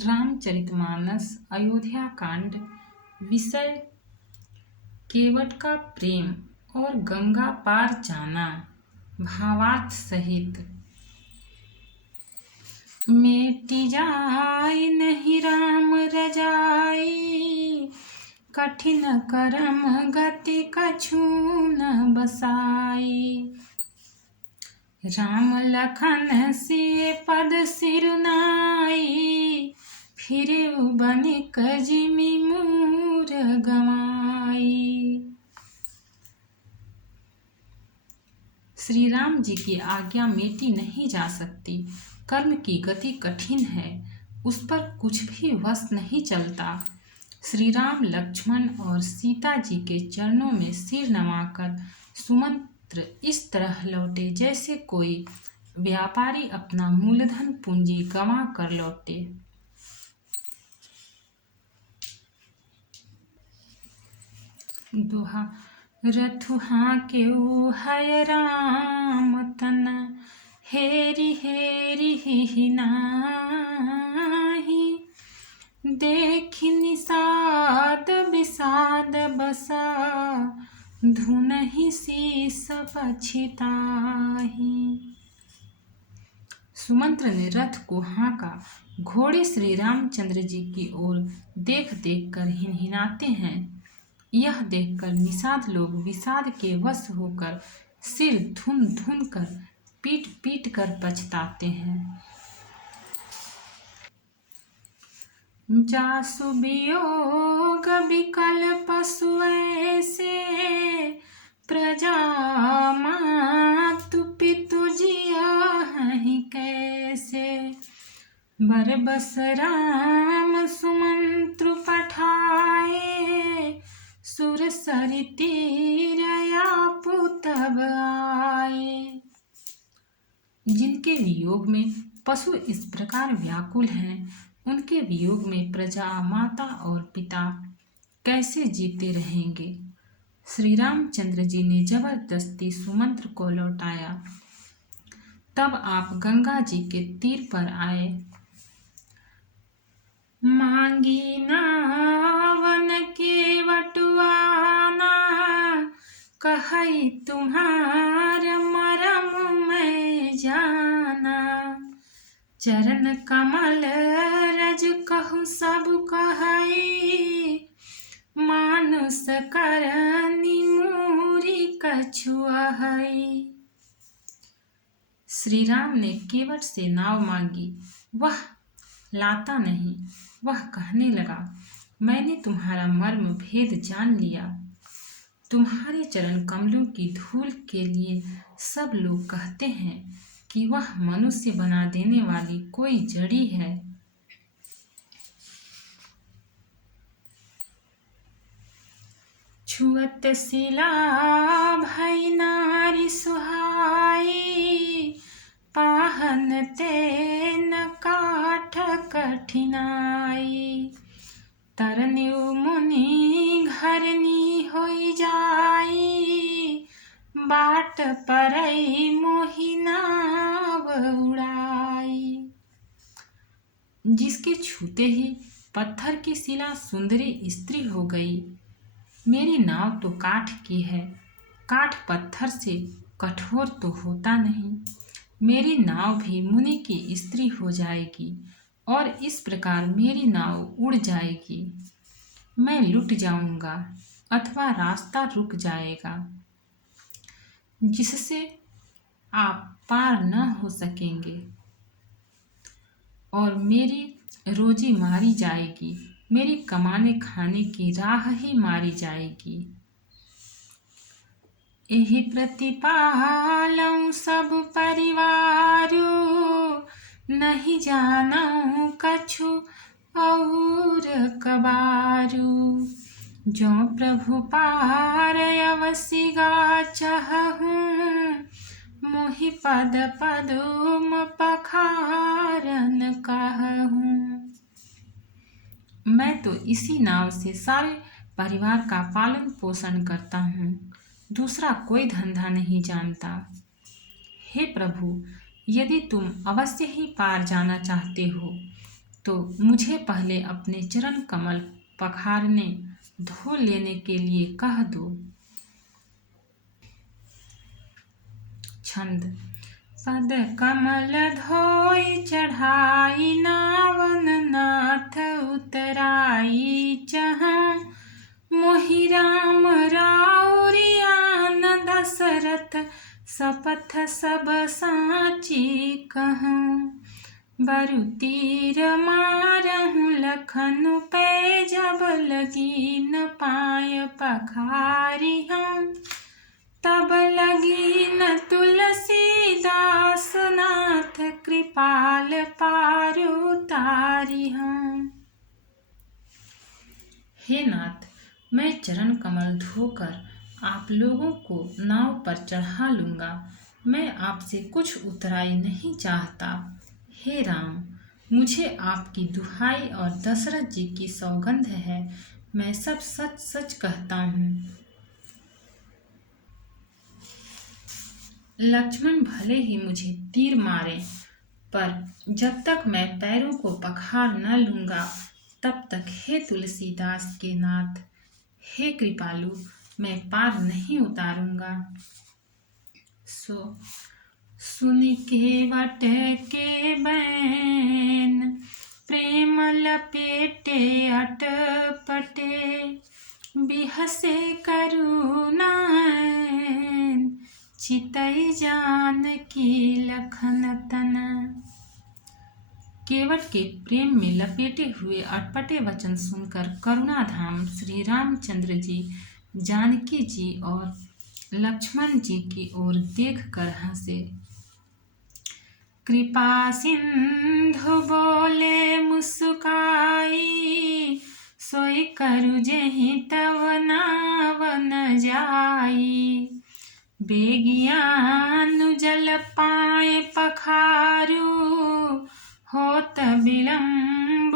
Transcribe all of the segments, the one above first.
रामचरितमानस अयोध्या कांड। विषय केवट का प्रेम और गंगा पार जाना। भावार्थ सहित। मेटी जाय नहीं राम रजाई, कठिन करम गति कछु न बसाई। राम लखन सिय पद सिरुनाई, फिरे बनिक जिमि मूर गवाई। श्री राम जी की आज्ञा मेटी नहीं जा सकती। कर्म की गति कठिन है, उस पर कुछ भी वश नहीं चलता। श्री राम लक्ष्मण और सीता जी के चरणों में सिर नवाकर सुमंत्र इस तरह लौटे जैसे कोई व्यापारी अपना मूलधन पूंजी गंवा कर लौटे। दोहा। रथु हाकेउ है राम तन, हेरि हेरि हिहि नाही। देखि निषाद विषाद बसा, धुनहि शीस पछिताहि। सुमंत्र ने रथ को हाँका। घोड़े श्री रामचंद्र जी की ओर देख देख कर हिनहिनाते हैं। यह देखकर निषाद लोग विषाद के वश होकर सिर धुन धुन कर पीट पीट कर पछताते हैं। जासु वियोग विकल पशु ऐसे, प्रजा मातु पितु जियाहि कैसे। बरबस राम सुमंत्रु पठाए, सुर सरि तीर आपु तब आए। जिनके वियोग में पशु इस प्रकार व्याकुल हैं, उनके वियोग में प्रजा माता और पिता कैसे जीते रहेंगे। श्री रामचंद्र जी ने जबरदस्ती सुमंत्र को लौटाया। तब आप गंगा जी के तीर पर आए। मांगी नावन के वटुआना, कहई तुम्हार मरम मैं जाना। चरण कमल रज कहु सब कहई, मानुष करनी मूरी कछु आहई। श्री राम ने केवट से नाव मांगी, वह लाता नहीं। वह कहने लगा, मैंने तुम्हारा मर्म भेद जान लिया। तुम्हारे चरण कमलों की धूल के लिए सब लोग कहते हैं कि वह मनुष्य बना देने वाली कोई जड़ी है। छुअत शिला भई नारी सुहाई, पाहन तेन काठ कठिनाई। तरन्यु मुनि घरनी होई जाई, बाट परई मोहि नाव उड़ाई। जिसके छूते ही पत्थर की शिला सुंदरी स्त्री हो गई। मेरी नाव तो काठ की है, काठ पत्थर से कठोर तो होता नहीं। मेरी नाव भी मुनि की स्त्री हो जाएगी और इस प्रकार मेरी नाव उड़ जाएगी। मैं लुट जाऊंगा अथवा रास्ता रुक जाएगा, जिससे आप पार न हो सकेंगे और मेरी रोजी मारी जाएगी। मेरी कमाने खाने की राह ही मारी जाएगी। एहि प्रतिपालऊं सब परिवारु, नहीं जानऊं कछु और कबारू। जो प्रभु पार अवसिगा चहहूँ, मोहि पद पदुम पखारन कहूँ। मैं तो इसी नाव से सारे परिवार का पालन पोषण करता हूँ, दूसरा कोई धंधा नहीं जानता। हे प्रभु, यदि तुम अवश्य ही पार जाना चाहते हो तो मुझे पहले अपने चरण कमल पखारने धो लेने के लिए कह दो। छंद। पद कमल धोई चढ़ाई नावन नाथ उतराई चहाँ मोहि राम राउरियान दशरथ सपथ सब साची कहूँ बरु तीर मारहूँ लखन पे जब लगी न पाय पखारी हम तब लगी न तुलसीदास नाथ कृपाल पार उतारी हम। हे नाथ, मैं चरण कमल धोकर आप लोगों को नाव पर चढ़ा लूँगा। मैं आपसे कुछ उतराई नहीं चाहता। हे राम, मुझे आपकी दुहाई और दशरथ जी की सौगंध है, मैं सब सच सच कहता हूँ। लक्ष्मण भले ही मुझे तीर मारे, पर जब तक मैं पैरों को पखार न लूँगा तब तक हे तुलसीदास के नाथ, हे कृपालु, मैं पार नहीं उतारूंगा। सुन केवट के बैन प्रेम लपेटे अटपटे बिहसे करुणाएं चितई जान की लखन तन। केवट के प्रेम में लपेटे हुए अटपटे वचन सुनकर करुणाधाम श्री रामचंद्र जी जानकी जी और लक्ष्मण जी की ओर देखकर हंसे। कृपा सिंधु बोले मुस्काई सोई करु जेहि तव नावन जाई बेगियानु जल पाए पखारू होत विलंब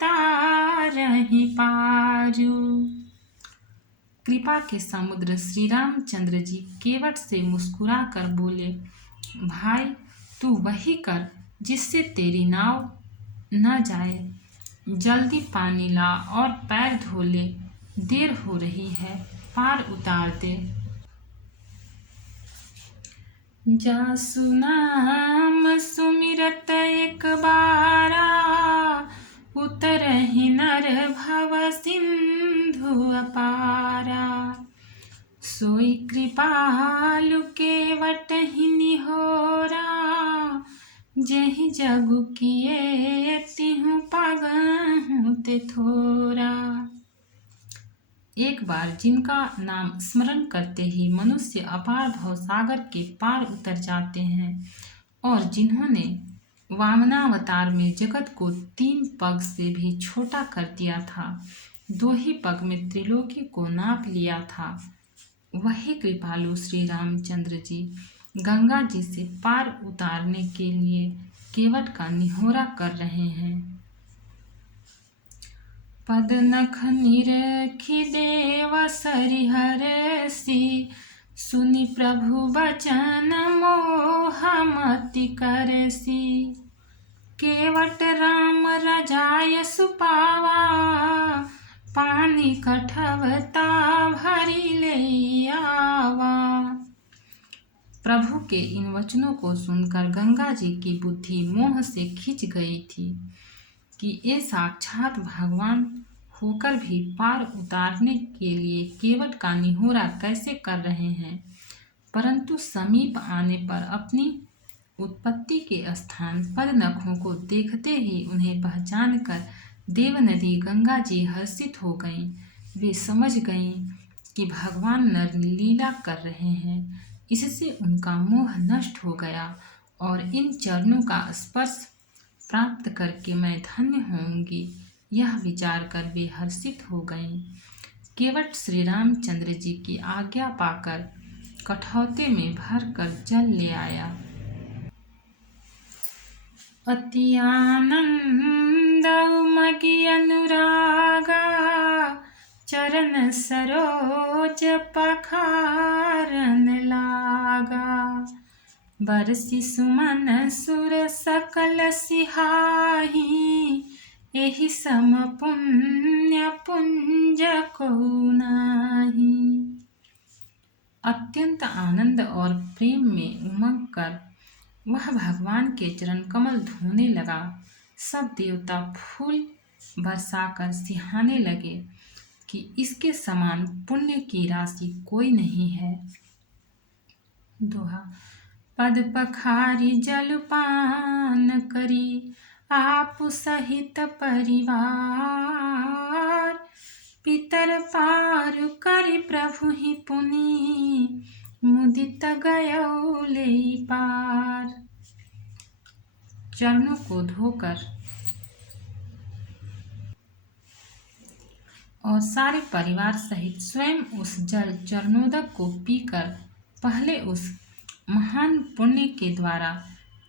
तारहि पारू। कृपा के समुद्र श्री रामचंद्र जी केवट से मुस्कुरा कर बोले, भाई तू वही कर जिससे तेरी नाव न जाए। जल्दी पानी ला और पैर धो ले, देर हो रही है, पार उतार दे। जासु नाम सुमिरत एक बारा उतरहि नर भव सिंधु अपारा सोई कृपालु केवट ही निहोरा जहि जगु किए तिहु पागहु ते थोरा। एक बार जिनका नाम स्मरण करते ही मनुष्य अपार भव सागर के पार उतर जाते हैं और जिन्होंने वामनावतार में जगत को 3 पग से भी छोटा कर दिया था, 2 ही पग में त्रिलोकी को नाप लिया था, वही कृपालु श्री रामचंद्र जी गंगा जी से पार उतारने के लिए केवट का निहोरा कर रहे हैं। पद नख निरखि देव सरिहरसि सुनि प्रभु बचन मोह मति करसि केवट राम रजाय सुपावा पानी कठवता भरी ले आवा। प्रभु के इन वचनों को सुनकर गंगा जी की बुद्धि मोह से खिंच गई थी कि ये साक्षात भगवान होकर भी पार उतारने के लिए केवट का निहोरा कैसे कर रहे हैं, परंतु समीप आने पर अपनी उत्पत्ति के स्थान पद नखों को देखते ही उन्हें पहचान कर देव नदी गंगा जी हर्षित हो गईं। वे समझ गईं कि भगवान नर लीला कर रहे हैं, इससे उनका मोह नष्ट हो गया और इन चरणों का स्पर्श प्राप्त करके मैं धन्य होंगी, यह विचार कर वे हर्षित हो गईं। केवट श्री रामचंद्र जी की आज्ञा पाकर कठौते में भर कर जल ले आया। अति आनंद उमगी अनुरागा चरण सरोज पखारन लागा बरसी सुमन सुर सकल सिहाही एहि सम पुण्य पुंज को नाही। अत्यंत आनंद और प्रेम में उमंग कर वह भगवान के चरण कमल धोने लगा। सब देवता फूल बरसाकर सिहाने लगे कि इसके समान पुण्य की राशि कोई नहीं है। दोहा। पद पखारी जलपान करी आप सहित परिवार, पितर पार करि प्रभु ही पुनि मुदित गयो ले पार। चरणों को धोकर और सारे परिवार सहित स्वयं उस जल चरणोदक को पीकर पहले उस महान पुण्य के द्वारा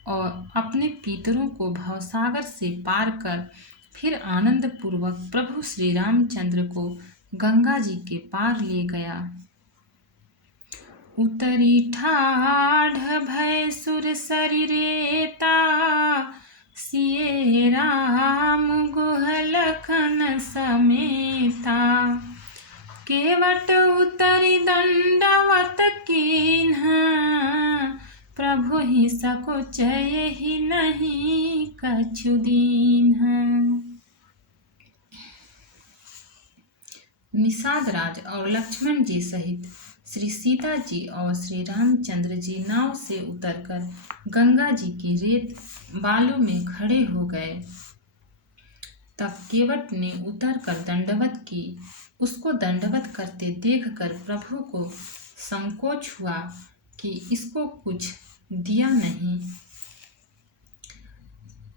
और अपने पितरों को भवसागर से पार कर फिर आनंद पूर्वक प्रभु श्री रामचंद्र को गंगा जी के पार ले गया। उतरी ठाढ़ भय सुर शरीरेता, सिए राम गुहलखन समेता। केवट उतरी दंडवत कीन्हा, प्रभु ही सकुचय ही नहीं कछु दीन्हा। निषाद राज और लक्ष्मण जी सहित श्री सीता जी और श्री रामचंद्र जी नाव से उतरकर गंगा जी की रेत बालू में खड़े हो गए। तब केवट ने उतरकर दंडवत की। उसको दंडवत करते देखकर प्रभु को संकोच हुआ कि इसको कुछ दिया नहीं।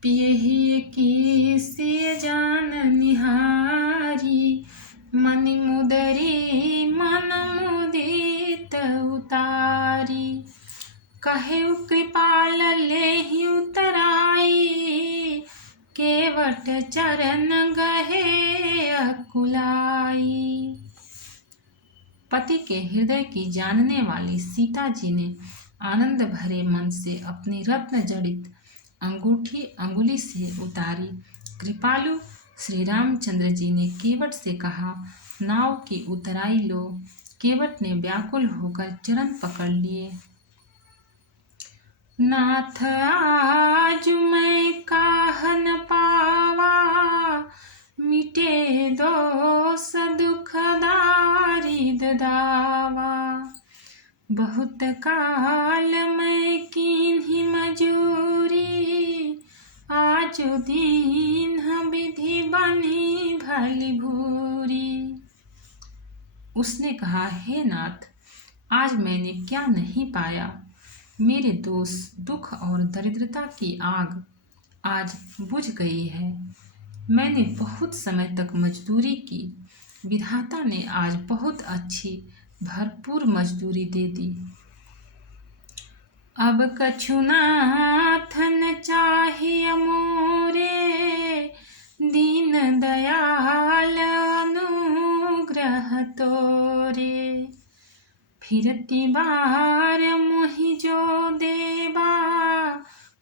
पियहि की से जान निहारी, मनि मुदरी मन मुदित उतारी। कहे कृपाल लेहि उतराई, केवट चरण गहे अकुलाई। पति के हृदय की जानने वाली सीता जी ने आनंद भरे मन से अपनी रत्न जड़ित अंगूठी अंगुली से उतारी। कृपालु श्री रामचंद्र जी ने केवट से कहा, नाव की उतराई लो। केवट ने व्याकुल होकर चरण पकड़ लिए। नाथ आज मैं काह न पावा, मिटे दोष दुख दारिद दावा। बहुत काल मैं कीन्ही मजूरी, आज दीन विधि बनी भली भूरी। उसने कहा, हे नाथ, आज मैंने क्या नहीं पाया। मेरे दोष दुख और दरिद्रता की आग आज बुझ गई है। मैंने बहुत समय तक मजदूरी की। विधाता ने आज बहुत अच्छी भरपूर मजदूरी दे दी। अब कछु नाथ न चाहिए मोरे, दीन दयाल अनुग्रह तोरे। फिरती बार मोहि जो देवा,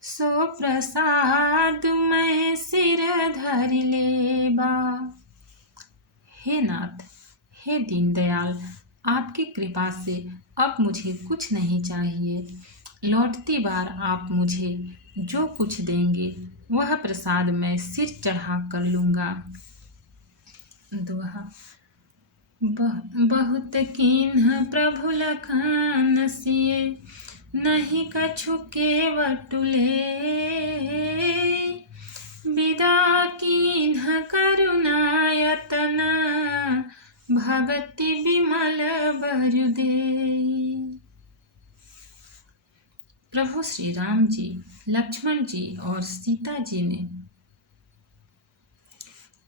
सो प्रसाद मैं सिर धरि लेबा। हे नाथ, हे दीनदयाल, आपकी कृपा से अब मुझे कुछ नहीं चाहिए। लौटती बार आप मुझे जो कुछ देंगे वह प्रसाद मैं सिर चढ़ा कर लूँगा। दोहा। बहुत कीन्ह प्रभु लखान सिए, नहीं कछु केवट ले। विदा कीन्ह करुणायतना, भगति विमल बरु देई। प्रभु श्री राम जी, लक्ष्मण जी और सीता जी ने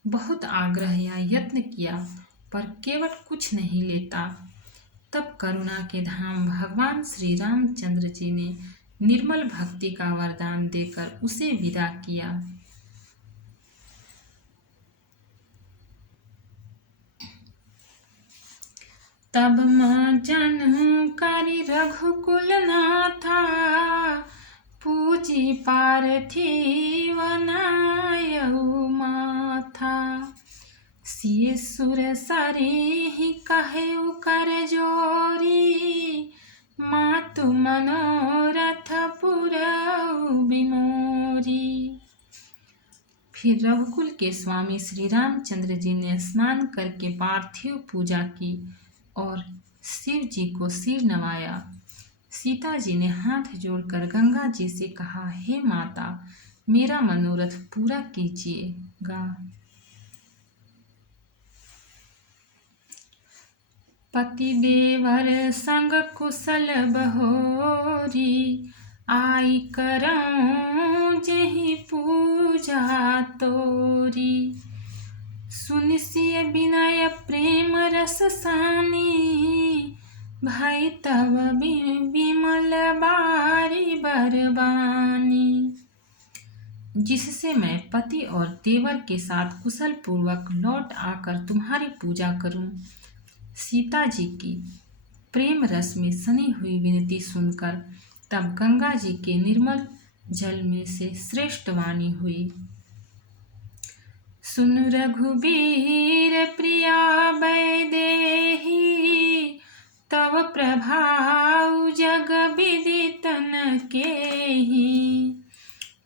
बहुत आग्रह या यत्न किया, पर केवट कुछ नहीं लेता। तब करुणा के धाम भगवान श्री रामचंद्र जी ने निर्मल भक्ति का वरदान देकर उसे विदा किया। तब मां जन्म करि रघुकुल नाथा, पूजी पार्थिव नायउ माथा। सिए सुर सरे ही कहे कर जोरी, मातु मनोरथ पुरऊ बिमोरी। फिर रघुकुल के स्वामी श्री रामचंद्र जी ने स्नान करके पार्थिव पूजा की और शिव जी को सिर नवाया। सीता जी ने हाथ जोड़कर गंगा जी से कहा, हे माता, मेरा मनोरथ पूरा कीजिएगा। पति देवर संग कुशल बहोरी, आई करऊं जेहि पूजा तोरी। सुनिसिय विनय प्रेम रस सानी, भाई तब विमल बारी बरबानी। जिससे मैं पति और देवर के साथ कुशल पूर्वक लौट आकर तुम्हारी पूजा करूं। सीता जी की प्रेम रस में सनी हुई विनती सुनकर तब गंगा जी के निर्मल जल में से श्रेष्ठ वाणी हुई। सुन रघुबीर प्रिया वैदेही, तव प्रभाव जग विदित न केहि।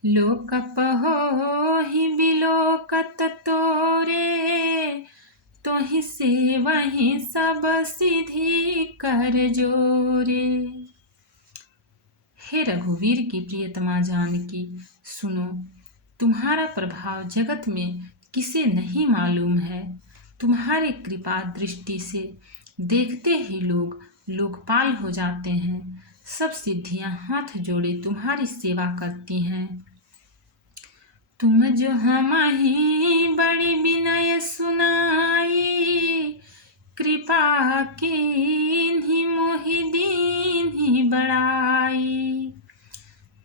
लोक पहोहि बिलोकत तोरे, तोहि से वही सब सिद्धि कर जोरे। हे रघुवीर की प्रियतमा जानकी, सुनो, तुम्हारा प्रभाव जगत में किसे नहीं मालूम है। तुम्हारी कृपा दृष्टि से देखते ही लोग लोकपाल हो जाते हैं। सब सिद्धियां हाथ जोड़े तुम्हारी सेवा करती हैं। तुम जो हमहि बड़ी विनय सुनाई, कृपा कीन्हि मोहि दीन्हि बड़ाई।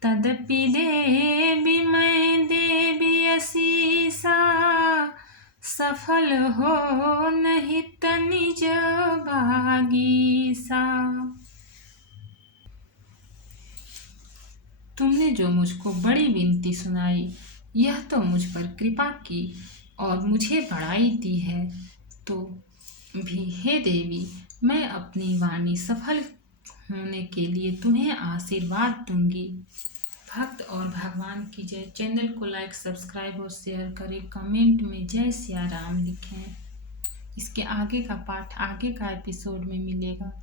तदपि देवी मैं देवी असीसा, सफल हो नहीं निज भागीसा। तुमने जो मुझको बड़ी विनती सुनाई, यह तो मुझ पर कृपा की और मुझे बड़ाई दी है, तो भी हे देवी, मैं अपनी वाणी सफल होने के लिए तुम्हें आशीर्वाद दूंगी। भक्त और भगवान की जय। चैनल को लाइक, सब्सक्राइब और शेयर करें। कमेंट में जय सिया राम लिखें। इसके आगे का पाठ आगे का एपिसोड में मिलेगा।